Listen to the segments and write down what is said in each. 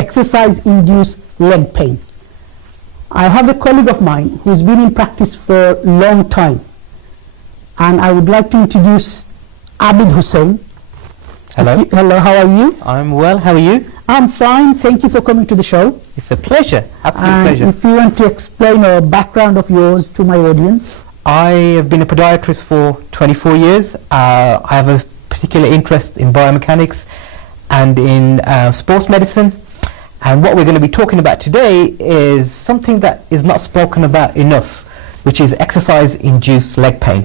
exercise-induced leg pain. I have a colleague of mine who's been in practice for a long time, and I would like to introduce Abid Hussain. Hello. Hello, how are you? I'm well, how are you? I'm fine, thank you for coming to the show. It's a pleasure, absolute And pleasure. if you want to explain a background of yours to my audience. I have been a podiatrist for 24 years. I have a particular interest in biomechanics and in sports medicine. And what we're going to be talking about today is something that is not spoken about enough, which is exercise-induced leg pain.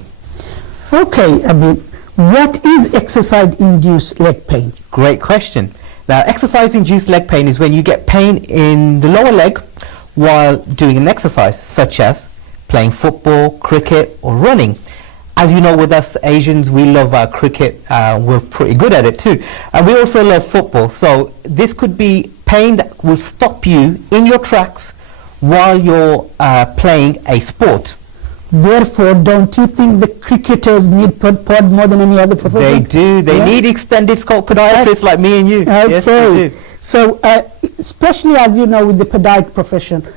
Okay, Abid, what is exercise-induced leg pain? Great question. Now, exercise-induced leg pain is when you get pain in the lower leg while doing an exercise, such as playing football, cricket, or running. As you know, with us Asians, we love our cricket. We're pretty good at it too. And we also love football. So this could be pain that will stop you in your tracks while you're playing a sport. Therefore, don't you think the cricketers need pod more than any other profession? They do. They need extended scope podiatrists like me and you. Okay. Yes, they do. So, especially as you know, with the podiatric profession,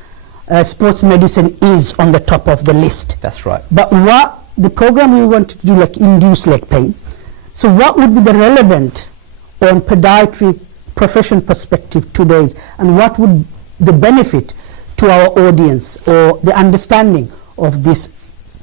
sports medicine is on the top of the list. That's right. But what the program we want to do, like induce leg pain. So, what would be the relevant on podiatry profession perspective today, and what would the benefit to our audience or the understanding of this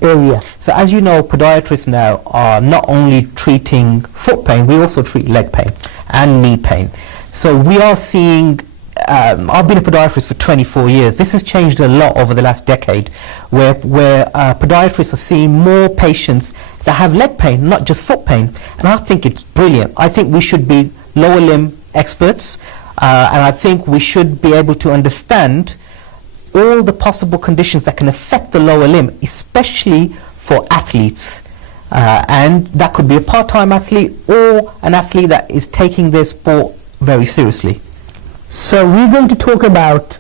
area? So as you know, podiatrists now are not only treating foot pain, we also treat leg pain and knee pain. So we are seeing, I've been a podiatrist for 24 years. This has changed a lot over the last decade, where podiatrists are seeing more patients that have leg pain, not just foot pain. And I think it's brilliant. I think we should be lower limb experts, and I think we should be able to understand all the possible conditions that can affect the lower limb, especially for athletes. And that could be a part-time athlete or an athlete that is taking their sport very seriously. So we're going to talk about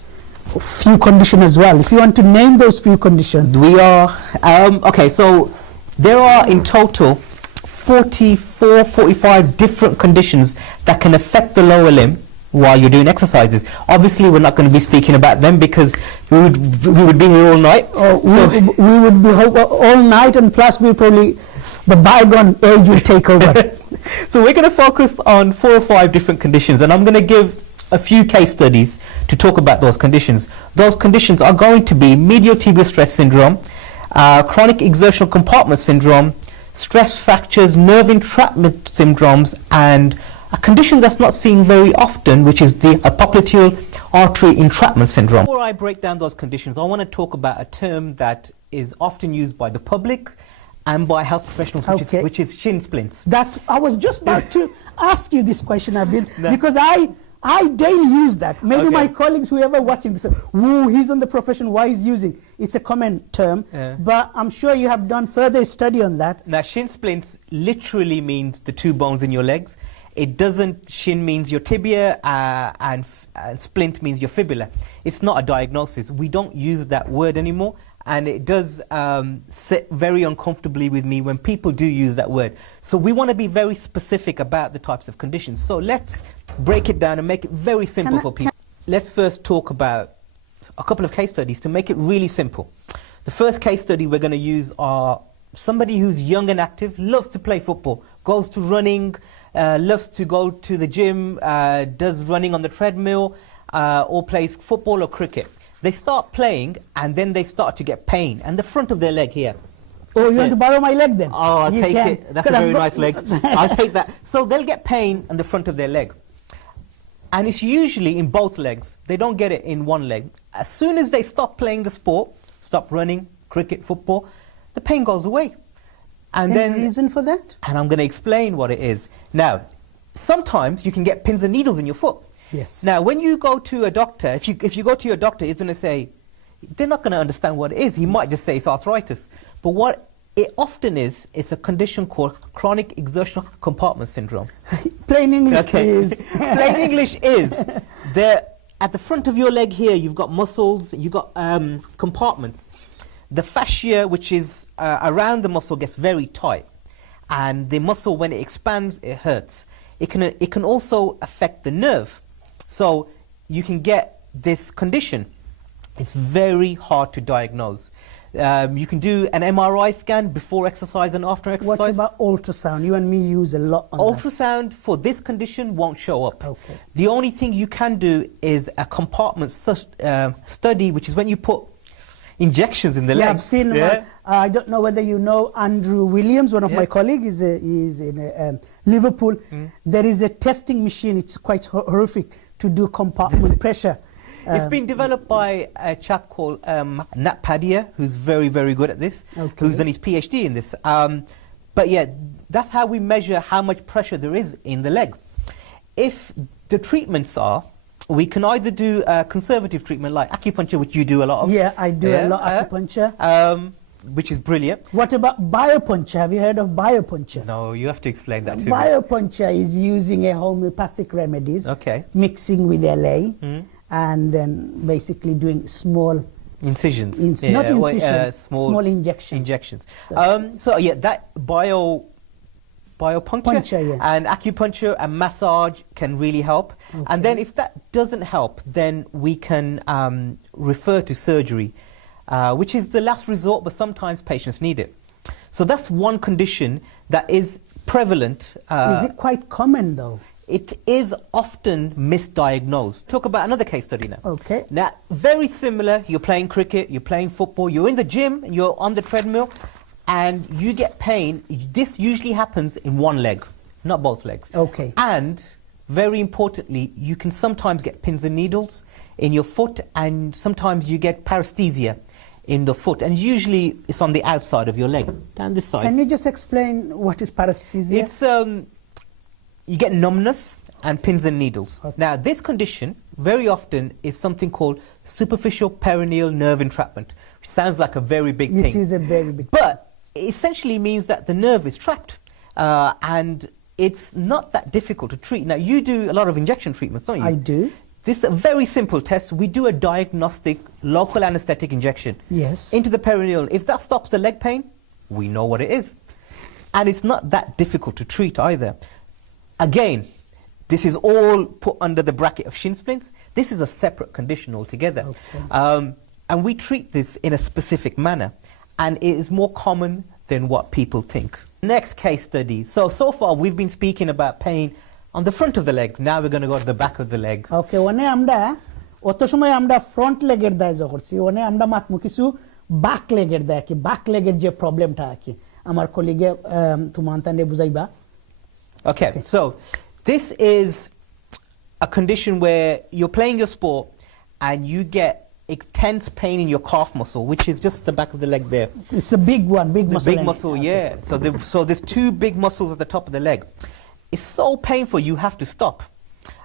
a few conditions as well. If you want to name those few conditions. We are, okay, so there are in total 44, 45 different conditions that can affect the lower limb while you're doing exercises. Obviously, we're not going to be speaking about them because we would be here all night. Oh, we would be all night, and plus we probably, the bygone age will take over. So we're going to focus on 4 or 5 different conditions, and I'm going to give a few case studies to talk about those conditions. Those conditions are going to be medial tibial stress syndrome, chronic exertional compartment syndrome, stress fractures, nerve entrapment syndromes, and a condition that's not seen very often, which is the popliteal artery entrapment syndrome. Before I break down those conditions, I want to talk about a term that is often used by the public and by health professionals, which is shin splints. I was just about to ask you this question, Abid, because I daily use that. Maybe my colleagues, whoever watching this, woo, he's on the profession, why he's using. It's a common term, but I'm sure you have done further study on that. Now, shin splints literally means the 2 bones in your legs. It doesn't, shin means your tibia and splint means your fibula. It's not a diagnosis. We don't use that word anymore, and it does sit very uncomfortably with me when people do use that word. So we want to be very specific about the types of conditions. So let's break it down and make it very simple for people. Let's first talk about a couple of case studies to make it really simple. The first case study we're going to use are somebody who's young and active, loves to play football, goes to running, loves to go to the gym, does running on the treadmill, or plays football or cricket. They start playing and then they start to get pain and the front of their leg here. Oh, you want to borrow my leg then? Oh, I'll take it. That's a very nice leg. I'll take that. So they'll get pain on the front of their leg. And it's usually in both legs. They don't get it in one leg. As soon as they stop playing the sport, stop running, cricket, football, the pain goes away. And Any reason for that? And I'm going to explain what it is. Now, sometimes you can get pins and needles in your foot. Yes. Now, when you go to a doctor, if you go to your doctor, he's going to say, they're not going to understand what it is. He might just say it's arthritis. But what it often is, it's a condition called chronic exertional compartment syndrome. Plain English is. Plain English is, at the front of your leg here, you've got muscles, you've got compartments. The fascia, which is around the muscle, gets very tight. And the muscle, when it expands, it hurts. It can also affect the nerve. So you can get this condition. It's very hard to diagnose. You can do an MRI scan before exercise and after exercise. What about ultrasound? You and me use a lot on ultrasound for this condition won't show up. Okay. The only thing you can do is a compartment study, which is when you put injections in the legs. I've seen. I don't know whether you know Andrew Williams, one of my colleagues. He's in Liverpool. There is a testing machine. It's quite horrific to do compartment pressure. It's been developed by a chap called Nat Padia, who's very, very good at this, who's done his PhD in this. But yeah, that's how we measure how much pressure there is in the leg. If the treatments are, we can either do a conservative treatment like acupuncture, which you do a lot of. Yeah, I do a lot of acupuncture. Which is brilliant. What about biopuncture? Have you heard of biopuncture? No, you have to explain that to me. Biopuncture is using a homeopathic remedies, mixing with LA, and then basically doing small incisions. Not incisions, small injections. So yeah, that biopuncture and acupuncture and massage can really help. And then if that doesn't help, then we can refer to surgery, which is the last resort, but sometimes patients need it. So that's one condition that is prevalent. Is it quite common though? It is often misdiagnosed. Talk about another case study now. Okay. Now, very similar, you're playing cricket, you're playing football, you're in the gym, and you're on the treadmill, and you get pain. This usually happens in one leg, not both legs. Okay. And, very importantly, you can sometimes get pins and needles in your foot, and sometimes you get paresthesia in the foot, and usually it's on the outside of your leg, down this side. Can you just explain what is paresthesia? It's you get numbness and pins and needles. Now, this condition very often is something called superficial perineal nerve entrapment, which sounds like a very big thing. It is a very big thing. But it essentially means that the nerve is trapped, and it's not that difficult to treat. Now, you do a lot of injection treatments, don't you? I do. This is a very simple test. We do a diagnostic local anesthetic injection into the perineal. If that stops the leg pain, we know what it is. And it's not that difficult to treat either. Again, this is all put under the bracket of shin splints. This is a separate condition altogether. And we treat this in a specific manner. And it is more common than what people think. Next case study. So far we've been speaking about pain on the front of the leg. Now we're going to go to the back of the leg. Okay, one amda oto shomoy amda front legger daয় করছি one amda matmu kichu back legger দেয় কি back legger যে প্রবলেমটা কি আমার কলিগে তুমান্তানে বুঝাইবা. Okay, so this is a condition where you're playing your sport and you get intense pain in your calf muscle, which is just the back of the leg there. It's a big one, big muscle. Big muscle, yeah. So there's two big muscles at the top of the leg. It's so painful you have to stop.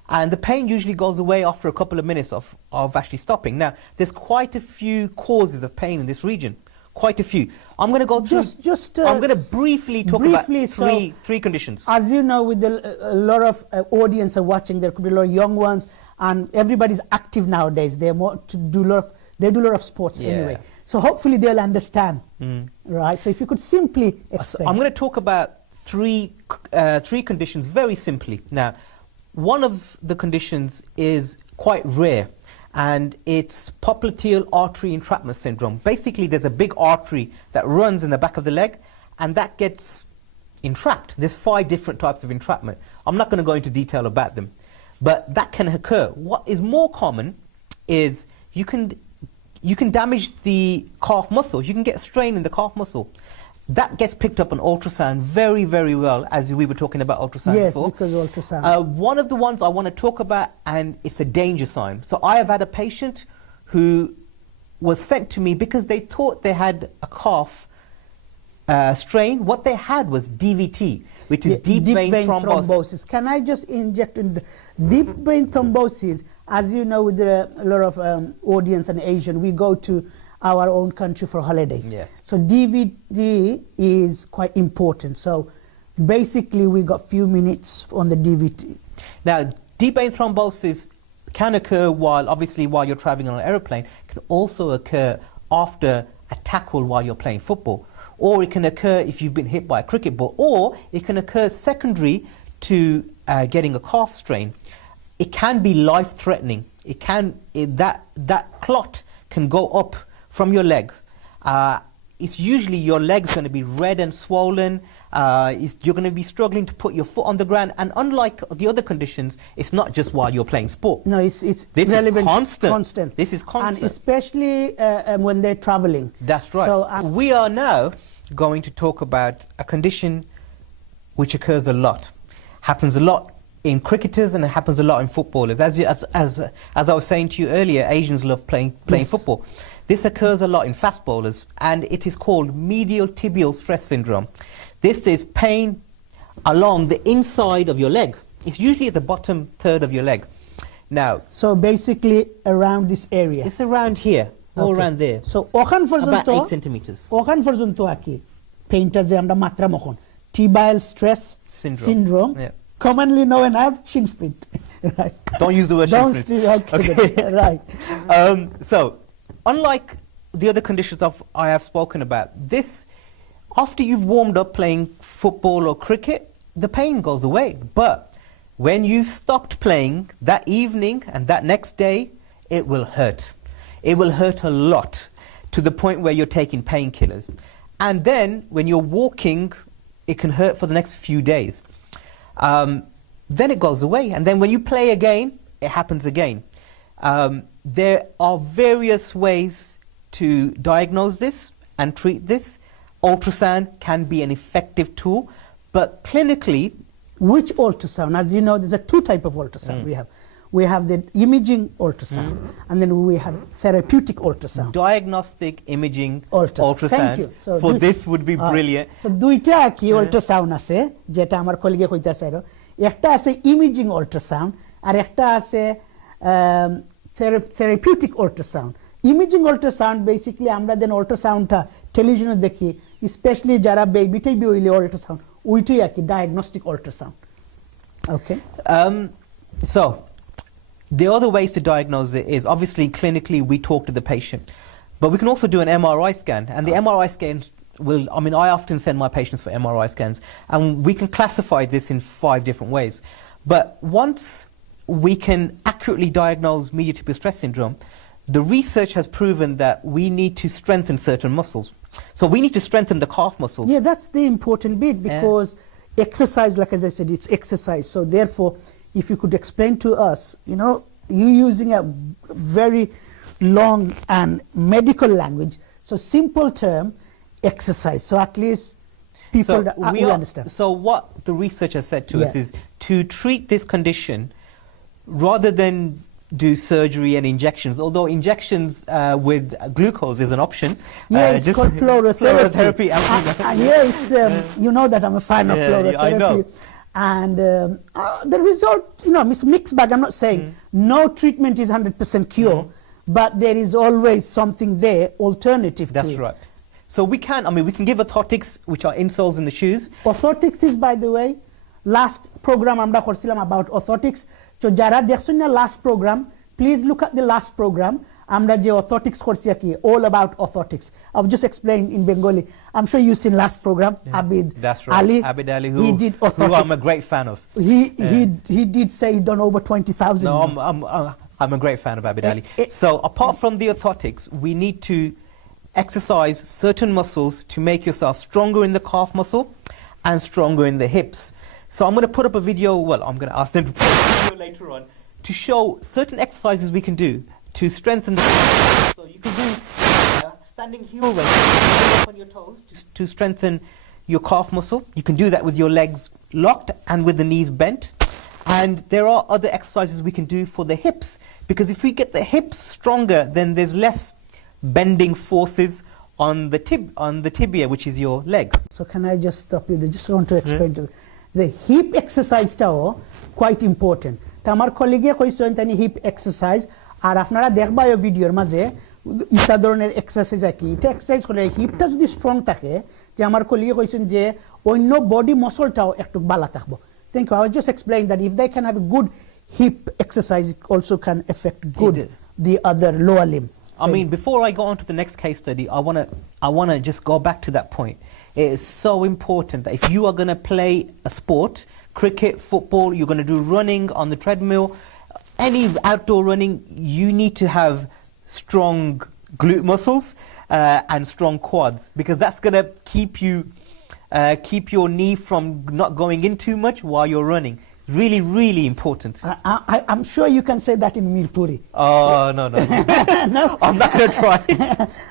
And the pain usually goes away after a couple of minutes of actually stopping. Now, there's quite a few causes of pain in this region. Quite a few. I'm going to go through. I'm going to briefly talk about three conditions. As you know, with a lot of audience are watching, there could be a lot of young ones, and everybody's active nowadays. They do a lot of sports anyway. So hopefully they'll understand, right? So if you could simply explain. I'm going to talk about three conditions very simply. Now, one of the conditions is quite rare, and it's popliteal artery entrapment syndrome. Basically, there's a big artery that runs in the back of the leg, and that gets entrapped. There's 5 different types of entrapment. I'm not going to go into detail about them, but that can occur. What is more common is you can damage the calf muscle. You can get strain in the calf muscle. That gets picked up on ultrasound very, very well, as we were talking about ultrasound before. Yes, because ultrasound. One of the ones I want to talk about, and it's a danger sign. So I have had a patient who was sent to me because they thought they had a calf strain. What they had was DVT, which is deep vein thrombosis. Can I just inject in the deep vein thrombosis? As you know, with a lot of audience and Asian, we go to our own country for holiday. Yes. So DVT is quite important. So basically we got few minutes on the DVT. Now, deep vein thrombosis can occur obviously while you're traveling on an aeroplane. It can also occur after a tackle while you're playing football. Or it can occur if you've been hit by a cricket ball. Or it can occur secondary to getting a calf strain. It can be life-threatening. that clot can go up from your leg. It's usually your leg's going to be red and swollen. You're going to be struggling to put your foot on the ground. And unlike the other conditions, it's not just while you're playing sport. No, it's this relevant, is constant. constant. This is constant. And especially when they're traveling. That's right. So, we are now going to talk about a condition which occurs a lot. Happens a lot in cricketers and it happens a lot in footballers. As I was saying to you earlier, Asians love playing Yes. football. This occurs a lot in fast bowlers, and it is called medial tibial stress syndrome. This is pain along the inside of your leg. It's usually at the bottom third of your leg. Now, so basically around this area. it's around here, all around there, So ওখান about পর্যন্ত 8 centimeters. ওখান পর্যন্ত কি পেইনটা যে আমরা মাত্রা Makhan tibial stress syndrome, Yeah. commonly known as shin splint. Right. Don't use the word shin Don't splint. okay. Right. So, unlike the other conditions I have spoken about, this, after you've warmed up playing football or cricket, the pain goes away. But when you've stopped playing that evening and that next day, it will hurt. It will hurt a lot, to the point where you're taking painkillers. And then, when you're walking, it can hurt for the next few days. Then it goes away. And then when you play again, it happens again. There are various ways to diagnose this and treat this. Ultrasound can be an effective tool, but clinically, Which ultrasound? As you know, there's a two type of ultrasound we have. We have the imaging ultrasound, and then we have therapeutic ultrasound. diagnostic imaging Ultrasound. Thank you. So for this would be brilliant. So দুইটা কি ultrasound আছে যেটা আমার কলিগে কইতাছে আরো একটা আছে imaging ultrasound আর একটা আছে therapeutic ultrasound. Imaging ultrasound basically আমরা দেন ultrasoundটা টেলিভিশনে দেখি, স্পেশালি যারা বেবি হইলে ultrasound ওইটাই আর কি diagnostic ultrasound. Okay. So, the other ways to diagnose it is, obviously, clinically, we talk to the patient. But we can also do an MRI scan. And the MRI scans will, I often send my patients for MRI scans. And we can classify this in 5 different ways. But once we can accurately diagnose medial tibial stress syndrome, the research has proven that we need to strengthen certain muscles. So we need to strengthen the calf muscles. Yeah, that's the important bit, because exercise, like as I said, it's exercise. So therefore, if you could explain to us, you using a very long and medical language, so simple term, exercise. So at least people will understand. So what the research has said to us is to treat this condition, rather than do surgery and injections, although injections with glucose is an option. Yeah, it's called fluorotherapy. Fluorotherapy. It's, you know that I'm a fan of fluorotherapy. I know. And the result, it's mixed bag. I'm not saying no treatment is 100% cure, but there is always something there, alternative to it. That's right. So we can give orthotics, which are insoles in the shoes. Orthotics is, by the way, last program আমরা করছিলাম about orthotics. So যারা দেখছেন না last program, please look at the last program. আমরা যে orthotics করছি কি, all about orthotics. I've just explained in Bengali. I'm sure you've seen last program. Abid That's right. Ali. Abid Ali, he did orthotics. who I'm a great fan of. He did say he done over 20,000. No, I'm a great fan of Abid Ali. So apart from the orthotics, we need to exercise certain muscles to make yourself stronger in the calf muscle and stronger in the hips. So I'm going to put up a video, I'm going to ask them to put up a video later on to show certain exercises we can do to strengthen the calf. So you can do standing heel raise, up on your toes to strengthen your calf muscle. You can do that with your legs locked and with the knees bent. And there are other exercises we can do for the hips, because if we get the hips stronger, then there's less bending forces on the tibia, which is your leg. So can I just stop you there? Just want to explain to you. The hip exercise টাও quite important. তা আমার কলিগে কইছেন তানি hip exercise, আর আপনারা দেখবা এই ভিডিওর মাঝে ইসা ধরনের এক্সারসাইজ কি, এটা এক্সারসাইজ করে হিপটা যদি স্ট্রং থাকে, যে আমার কলিগে কইছেন যে অন্য বডি মাসলটাও একটু ভালো থাকবো. Thank you. I was just explaining that if they can have a good hip exercise, it also can affect good the other lower limb. Before I go on to the next case study, I wanna just go back to that point. It is so important that if you are going to play a sport, cricket, football, you're going to do running on the treadmill, any outdoor running, you need to have strong glute muscles and strong quads, because that's going to keep your knee from not going in too much while you're running. Really, really important. I'm sure you can say that in Mirpuri. Oh, no. No? I'm not going to try.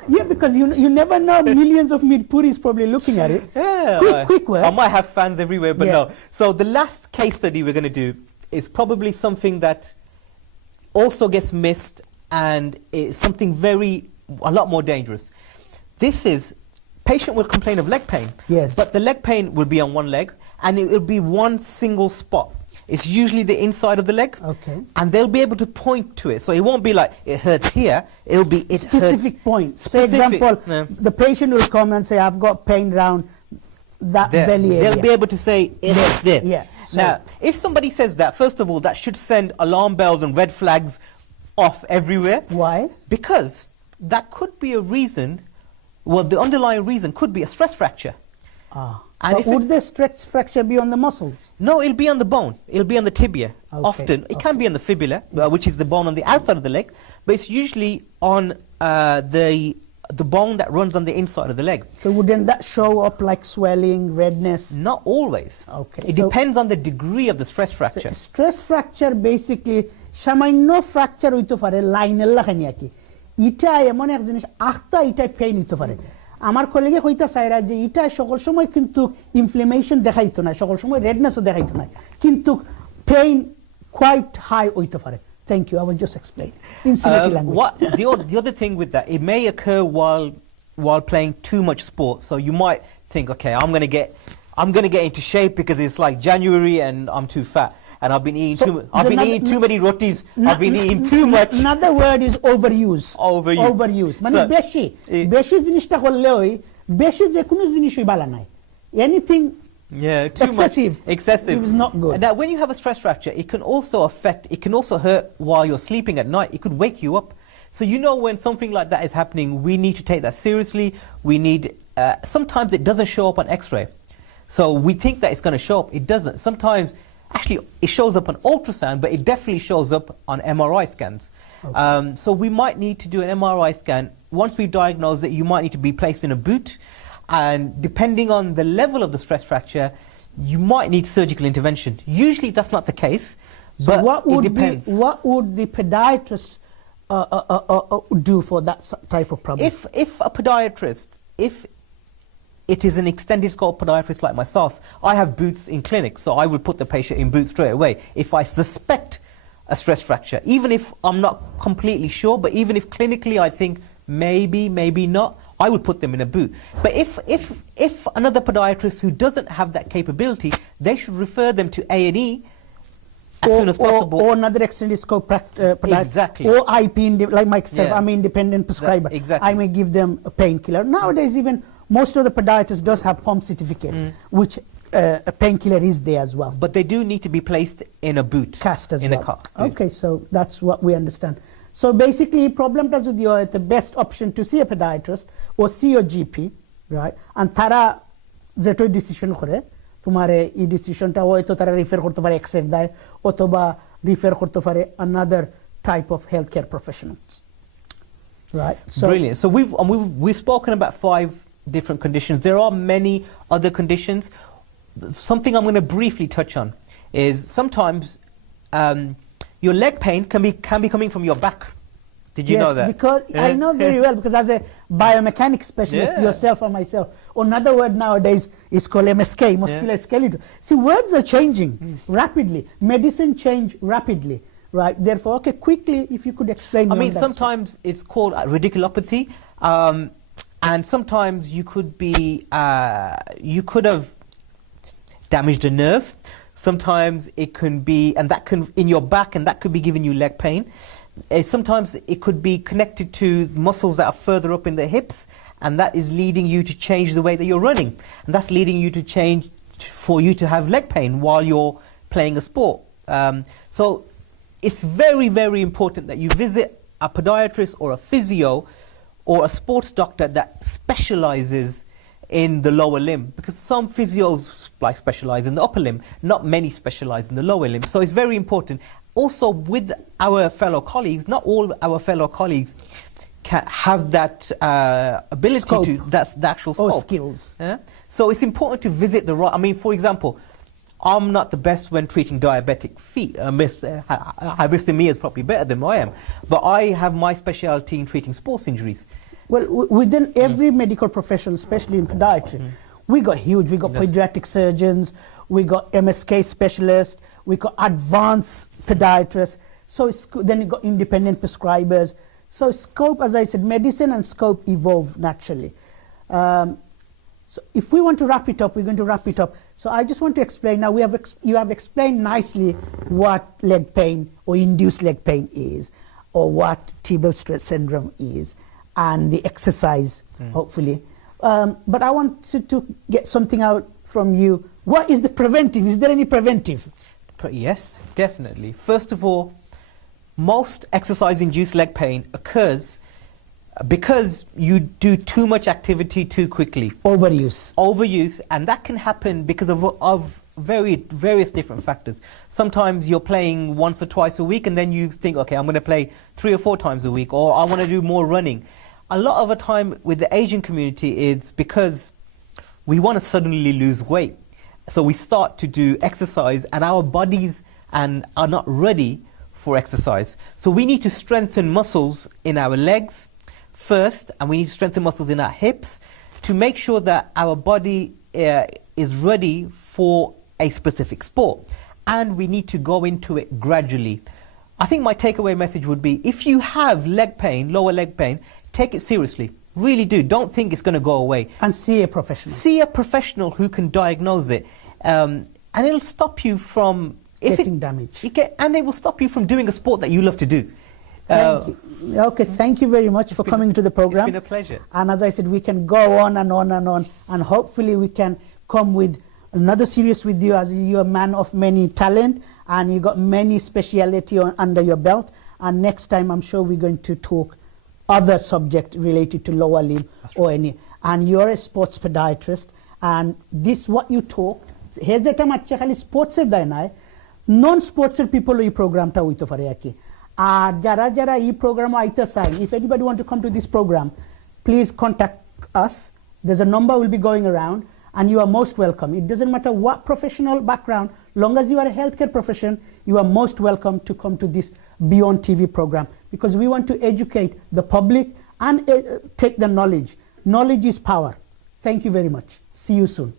Yeah, because you never know, millions of Mirpuris probably looking at it. Yeah, quick work. I might have fans everywhere, but Yeah. no. So the last case study we're going to do is probably something that also gets missed, and is something a lot more dangerous. This is, patient will complain of leg pain. Yes. But the leg pain will be on one leg, and it will be one single spot. It's usually the inside of the leg. Okay. And they'll be able to point to it. So it won't be like, it hurts here. It'll be, it Specific hurts. point. Specific, Say example, yeah. the patient will come and say, I've got pain around that There. belly area. They'll be able to say, it hurts there. Yeah. Now, if somebody says that, first of all, that should send alarm bells and red flags off everywhere. Why? Because that could be a reason, well, the underlying reason could be a stress fracture. And But if would it's- the stretch fracture be on the muscles? No, it'll be on the bone. It'll be on the tibia. Okay, Often. It can okay. be on the fibula, which is the bone on the outside of the leg, but it's usually on the bone that runs on the inside of the leg. So wouldn't that show up like swelling, redness? Not always. Okay, It so- depends on the degree of the stress fracture. Stress fracture basically সামান্য fracture হইতে পারে লাইনের লাগানি আর কি এটা এমন এক জিনিস আখতা এটা পেইন হইতে পারে আমার কলিগে কইতা চাইরা যে এটা সকল সময় কিন্তু ইনফ্লামেশন দেখাইতো না সকল সময় রেডনেসও দেখাইতো না কিন্তু পেইন কোয়াইট হাই হইতে পারে thank you I will just explain in Sylheti language The other thing with that, it may occur while playing too much sport. So you might think, okay, I'm gonna get into shape because it's like January and I'm too fat. And I've been eating too many rotis. I've been eating too much. Another word is overuse. Overuse. মানে বেশি বেশি জিনিসটা করলেই বেশি যে কোনো জিনিসই ভালো নাই anything excessive is not good. Now when you have a stress fracture, it can also hurt while you're sleeping at night. It could wake you up. So you know when something like that is happening, we need to take that seriously. We need sometimes it doesn't show up on x-ray. So we think that it's going to show up. It doesn't. Sometimes actually, it shows up on ultrasound, but it definitely shows up on MRI scans. Okay. So we might need to do an MRI scan. Once we diagnose it, you might need to be placed in a boot. And depending on the level of the stress fracture, you might need surgical intervention. Usually that's not the case, but it depends. What would the podiatrist do for that type of problem? If a podiatrist, if it is an extended scope podiatrist like myself, I have boots in clinic, so I will put the patient in boots straight away. If I suspect a stress fracture, even if I'm not completely sure, but even if clinically I think maybe not, I would put them in a boot. But if another podiatrist who doesn't have that capability, they should refer them to A&E as soon as possible. Or another extended scope podiatrist. Exactly. Or IP, like myself, I'm an independent prescriber. Exactly. I may give them a painkiller. Nowadays even most of the podiatrists does have POM certificate, which a painkiller is there as well. But they do need to be placed in a boot. Cast as in well. a car. Okay, so that's what we understand. So basically, problem টা যদি হয়, the best option to see a podiatrist or see your GP, right? And তারা যেটাই decision করে, তোমার এই decisionটা হয়তো তারা refer করতে পারে XF দেয়, অথবা refer করতে পারে another type of healthcare professionals, right? So brilliant. So we've spoken about 5 different conditions. There are many other conditions. Something I'm going to briefly touch on is sometimes your leg pain can be coming from your back. Did you know that? Because I know very well, because as a biomechanics specialist, yourself or myself, another word nowadays is called MSK, musculoskeletal. See, words are changing rapidly. Medicine change rapidly, right? Therefore, okay, quickly, if you could explain. I mean, sometimes it's called radiculopathy, and sometimes you could have damaged a nerve. Sometimes it can be, and that can in your back, and that could be giving you leg pain. Sometimes it could be connected to muscles that are further up in the hips, and that is leading you to change the way that you're running, and that's leading you to change for you to have leg pain while you're playing a sport. So it's very, very important that you visit a podiatrist or a physio or a sports doctor that specializes in the lower limb, because some physios like specialize in the upper limb, not many specialize in the lower limb. So it's very important. also with our fellow colleagues, not all our fellow colleagues can have that ability Scope. to, that's the actual scope. Or skills. Yeah? So it's important to visit the right, I mean, for example, I'm not the best when treating diabetic feet. Mr. Miah is probably better than I am. But I have my specialty in treating sports injuries. Well, within every medical profession, especially in podiatry, we got huge. We got pediatric surgeons, we got MSK specialists, we got advanced podiatrists. So then you got independent prescribers. So scope, as I said, medicine and scope evolve naturally. So if we want to wrap it up, we're going to wrap it up. So I just want to explain now, you have explained nicely what leg pain or induced leg pain is, or what tibial stress syndrome is, and the exercise, hopefully. But I wanted to get something out from you. What is the preventive? Is there any preventive? Yes, definitely. First of all, most exercise-induced leg pain occurs because you do too much activity too quickly. Overuse. Overuse, and that can happen because of various different factors. Sometimes you're playing once or twice a week and then you think, okay, I'm going to play 3 or 4 times a week, or I want to do more running. A lot of the time with the Asian community is because we want to suddenly lose weight. So we start to do exercise and our bodies are not ready for exercise. So we need to strengthen muscles in our legs first, and we need to strengthen muscles in our hips to make sure that our body is ready for a specific sport. And we need to go into it gradually. I think my takeaway message would be, if you have leg pain, lower leg pain, take it seriously. Really do. Don't think it's going to go away. And see a professional. See a professional who can diagnose it. And it'll stop you from getting damaged. And it will stop you from doing a sport that you love to do. Thank you. Okay, thank you very much for coming to the program. It's been a pleasure. And as I said, we can go on and on and on, and hopefully we can come with another series with you, as you're a man of many talent and you got many speciality under your belt. And next time I'm sure we're going to talk other subject related to lower limb or any. And you're a sports podiatrist, and this what you talk. Here's the time actually sports non-sports people এই প্রোগ্রামটা হইতে পারে আর কি আর যারা এই প্রোগ্রামে আইতে চায় if anybody want to come to this program please contact us. There's a number will be going around and you are most welcome. It doesn't matter what professional background, long as you are a healthcare profession, you are most welcome to come to this BeOnTV program, because we want to educate the public and take the knowledge. Knowledge is power. Thank you very much. See you soon.